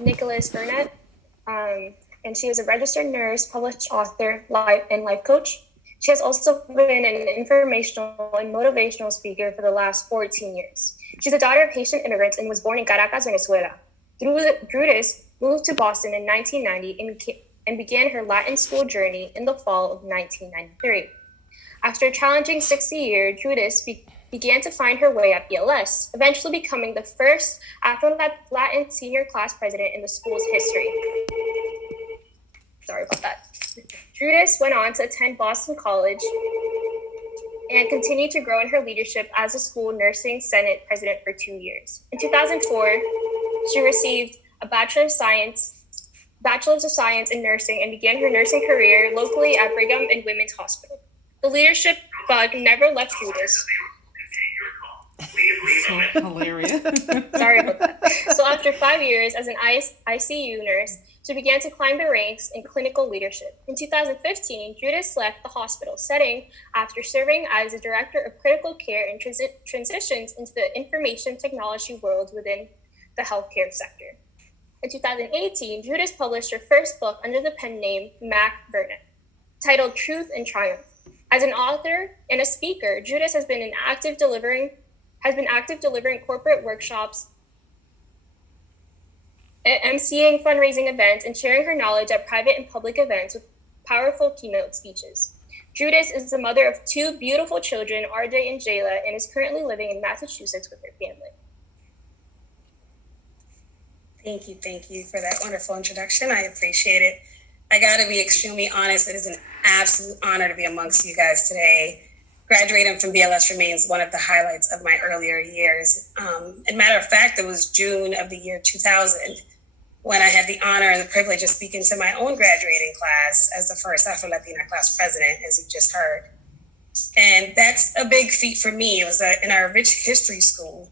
Nicholas Vernet, and she is a registered nurse, published author, and life coach. She has also been an informational and motivational speaker for the last 14 years. She's a daughter of Haitian immigrants and was born in Caracas, Venezuela. Drudys moved to Boston in 1990 and began her Latin school journey in the fall of 1993. After a challenging 60-year, Drudys began to find her way at BLS, eventually becoming the first Afro-Latin senior class president in the school's history. Sorry about that. Drudys went on to attend Boston College and continued to grow in her leadership as a school nursing senate president for 2 years. In 2004, she received a Bachelor's of Science in Nursing and began her nursing career locally at Brigham and Women's Hospital. The leadership bug never left Drudys. So hilarious. Sorry about that. So after 5 years as an ICU nurse, she began to climb the ranks in clinical leadership. In 2015, Drudys left the hospital setting after serving as a director of critical care and transitions into the information technology world within the healthcare sector. In 2018, Drudys published her first book under the pen name Mac Vernet, titled Truth and Triumph. As an author and a speaker, Drudys has been active delivering corporate workshops, emceeing fundraising events, and sharing her knowledge at private and public events with powerful keynote speeches. Drudys is the mother of 2 beautiful children, RJ and Jayla, and is currently living in Massachusetts with her family. Thank you for that wonderful introduction. I appreciate it. I gotta be extremely honest, it is an absolute honor to be amongst you guys today. Graduating from BLS remains one of the highlights of my earlier years. And matter of fact, it was June of the year 2000 when I had the honor and the privilege of speaking to my own graduating class as the first Afro-Latina class president, as you just heard. And that's a big feat for me. It was in our rich history school.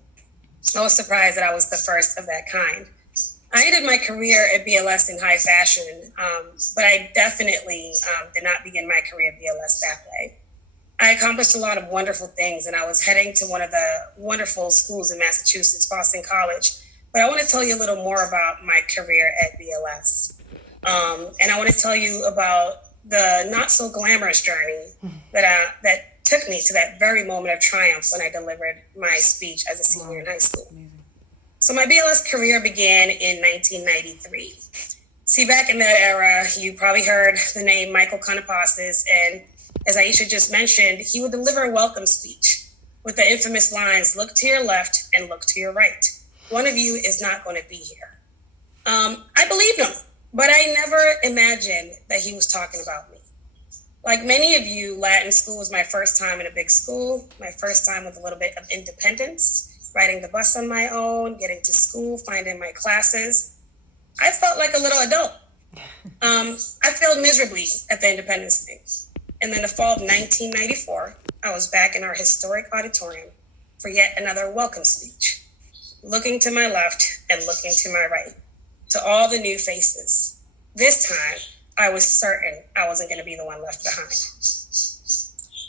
I was surprised that I was the first of that kind. I ended my career at BLS in high fashion, but I definitely did not begin my career at BLS that way. I accomplished a lot of wonderful things, and I was heading to one of the wonderful schools in Massachusetts, Boston College. But I want to tell you a little more about my career at BLS. And I want to tell you about the not so glamorous journey that took me to that very moment of triumph when I delivered my speech as a senior in high school. So my BLS career began in 1993. See, back in that era, you probably heard the name Michael Conopasis, and as Aisha just mentioned, he would deliver a welcome speech with the infamous lines, "Look to your left and look to your right. One of you is not going to be here." I believed him, but I never imagined that he was talking about me. Like many of you, Latin school was my first time in a big school, my first time with a little bit of independence, riding the bus on my own, getting to school, finding my classes. I felt like a little adult. I failed miserably at the independence thing. And then the fall of 1994, I was back in our historic auditorium for yet another welcome speech, looking to my left and looking to my right, to all the new faces. This time, I was certain I wasn't going to be the one left behind.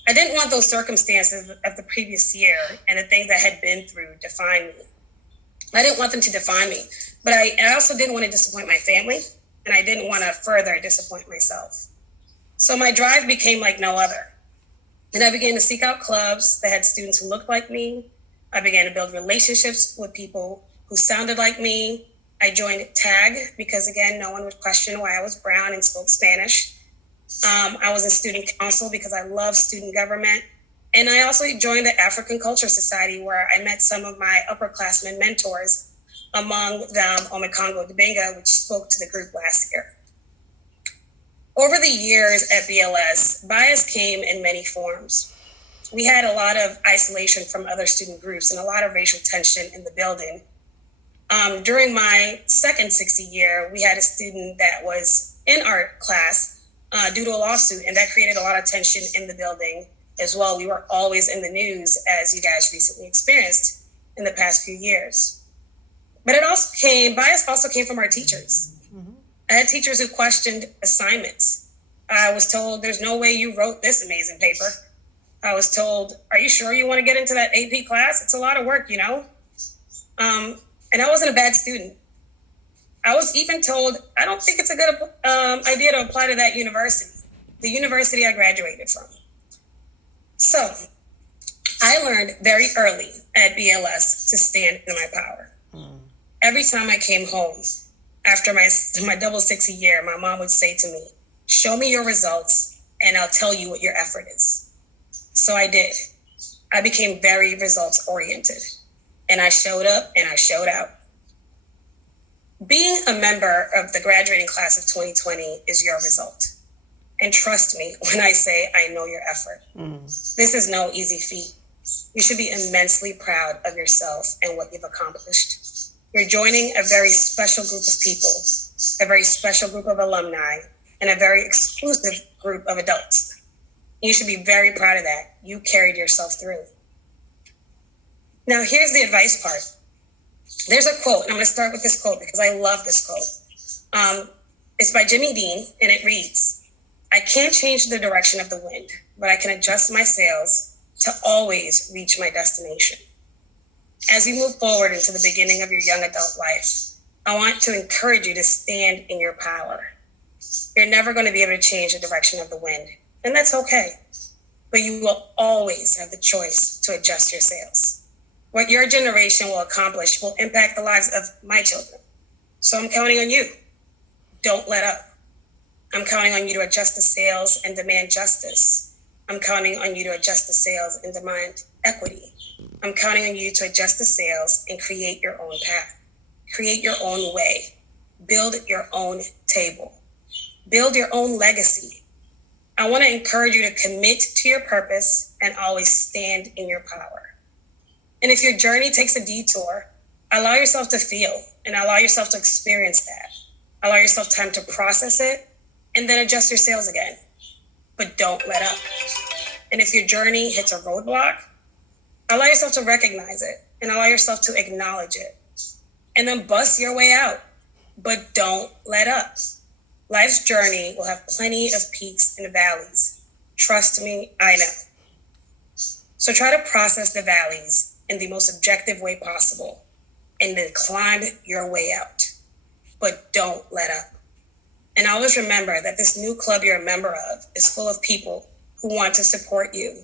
I didn't want those circumstances of the previous year and the things I had been through define me. I didn't want them to define me, but I also didn't want to disappoint my family, and I didn't want to further disappoint myself. So my drive became like no other. And I began to seek out clubs that had students who looked like me. I began to build relationships with people who sounded like me. I joined TAG because, again, no one would question why I was brown and spoke Spanish. I was in student council because I love student government. And I also joined the African Culture Society, where I met some of my upperclassmen mentors, among them Omekongo Dibinga, which spoke to the group last year. Over the years at BLS, bias came in many forms. We had a lot of isolation from other student groups and a lot of racial tension in the building. During my second 60 year, we had a student that was in art class due to a lawsuit, and that created a lot of tension in the building as well. We were always in the news, as you guys recently experienced in the past few years. But bias also came from our teachers. Mm-hmm. I had teachers who questioned assignments. I was told, "There's no way you wrote this amazing paper." I was told, "Are you sure you want to get into that AP class? It's a lot of work, you know?" And I wasn't a bad student. I was even told, I don't think it's a good idea to apply to that university, the university I graduated from. So I learned very early at BLS to stand in my power. Every time I came home after my double six a year, my mom would say to me, show me your results and I'll tell you what your effort is. So I did. I became very results oriented and I showed up and I showed out. Being a member of the graduating class of 2020 is your result. And trust me when I say I know your effort. This is no easy feat. You should be immensely proud of yourself and what you've accomplished. You're joining a very special group of people, a very special group of alumni, and a very exclusive group of adults. You should be very proud of that. You carried yourself through. Now, here's the advice part. There's a quote, and I'm going to start with this quote because I love this quote. It's by Jimmy Dean, and it reads, I can't change the direction of the wind, but I can adjust my sails to always reach my destination. As you move forward into the beginning of your young adult life, I want to encourage you to stand in your power. You're never going to be able to change the direction of the wind, and that's okay. But you will always have the choice to adjust your sails. What your generation will accomplish will impact the lives of my children. So I'm counting on you. Don't let up. I'm counting on you to adjust the sails and demand justice. I'm counting on you to adjust the sails and demand equity. I'm counting on you to adjust the sails and create your own path. Create your own way. Build your own table. Build your own legacy. I want to encourage you to commit to your purpose and always stand in your power. And if your journey takes a detour, allow yourself to feel and allow yourself to experience that. Allow yourself time to process it and then adjust your sails again. But don't let up. And if your journey hits a roadblock, allow yourself to recognize it and allow yourself to acknowledge it. And then bust your way out. But don't let up. Life's journey will have plenty of peaks and valleys. Trust me, I know. So try to process the valleys in the most objective way possible and then climb your way out. But don't let up. And always remember that this new club you're a member of is full of people who want to support you.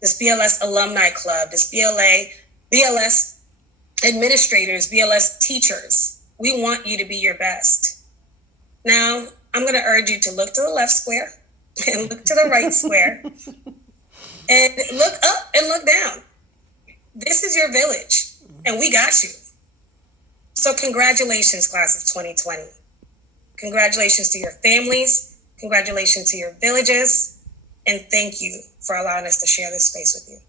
This BLS alumni club, this BLS administrators, BLS teachers, we want you to be your best. Now, I'm going to urge you to look to the left square and look to the right square and look up and look down. This is your village and we got you. So congratulations, class of 2020. Congratulations to your families. Congratulations to your villages. And thank you for allowing us to share this space with you.